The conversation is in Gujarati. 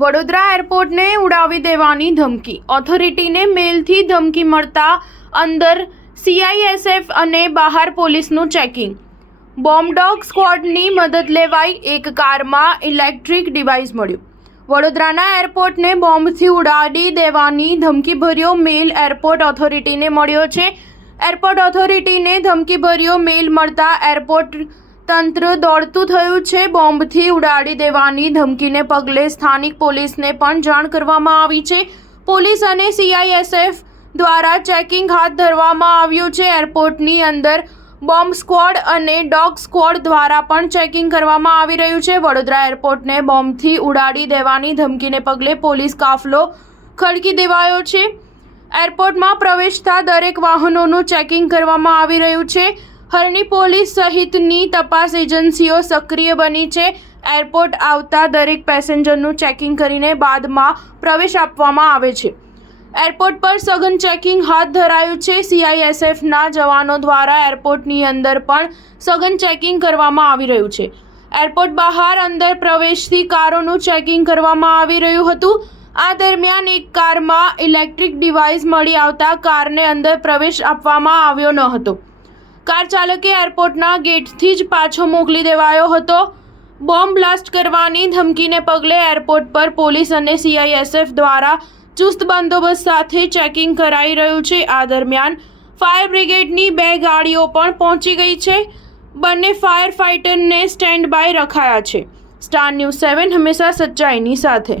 વડોદરા એરપોર્ટને ઉડાવી દેવાની ધમકી. ઓથોરિટીને મેલથી ધમકી મળતા અંદર CISF અને બહાર પોલીસનું ચેકિંગ. બોમ્બ ડોગ સ્ક્વોડની મદદ લેવાઈ. એક કારમાં ઇલેક્ટ્રિક ડિવાઇસ મળ્યું. વડોદરાના એરપોર્ટને બોમ્બથી ઉડાડી દેવાની ધમકીભર્યો મેલ એરપોર્ટ ઓથોરિટીને મળ્યો છે. એરપોર્ટ ઓથોરિટીને ધમકીભર્યો મેલ મળતા એરપોર્ટ તંત્ર દોડતું થયું છે. બોમ્બથી ઉડાડી દેવાની ધમકીને પગલે સ્થાનિક પોલીસને પણ જાણ કરવામાં આવી છે. પોલીસ અને CISF દ્વારા ચેકિંગ હાથ ધરવામાં આવ્યું છે. એરપોર્ટની અંદર બોમ્બ સ્ક્વોડ અને ડોગ સ્ક્વોડ દ્વારા પણ ચેકિંગ કરવામાં આવી રહ્યું છે. વડોદરા એરપોર્ટને બોમ્બથી ઉડાડી દેવાની ધમકીને પગલે પોલીસ કાફલો ખડકી દેવાયો છે. એરપોર્ટમાં પ્રવેશતા દરેક વાહનોનું ચેકિંગ કરવામાં આવી રહ્યું છે. હરણી પોલીસ સહિતની તપાસ એજન્સીઓ સક્રિય બની છે. એરપોર્ટ આવતા દરેક પેસેન્જરનું ચેકિંગ કરીને બાદમાં પ્રવેશ આપવામાં આવે છે. એરપોર્ટ પર સઘન ચેકિંગ હાથ ધરાયું છે. CISFના જવાનો દ્વારા એરપોર્ટની અંદર પણ સઘન ચેકિંગ કરવામાં આવી રહ્યું છે. એરપોર્ટ બહાર અંદર પ્રવેશતી કારોનું ચેકિંગ કરવામાં આવી રહ્યું હતું. આ દરમિયાન એક કારમાં ઇલેક્ટ્રિક ડિવાઇસ મળી આવતા કારને અંદર પ્રવેશ આપવામાં આવ્યો ન હતો. કાર ચાલકે એરપોર્ટના ગેટથી જ પાછો મોકલી દેવાયો હતો. બોમ્બ બ્લાસ્ટ કરવાની ધમકીને પગલે એરપોર્ટ પર પોલીસ અને CISF દ્વારા ચુસ્ત બંદોબસ્ત સાથે ચેકિંગ કરાઈ રહ્યું છે. આ દરમિયાન ફાયર બ્રિગેડની 2 ગાડીઓ પણ પહોંચી ગઈ છે. બંને ફાયર ફાઇટરને સ્ટેન્ડ બાય રખાયા છે. સ્ટાર ન્યૂઝ 7 હંમેશા સચ્ચાઈની સાથે.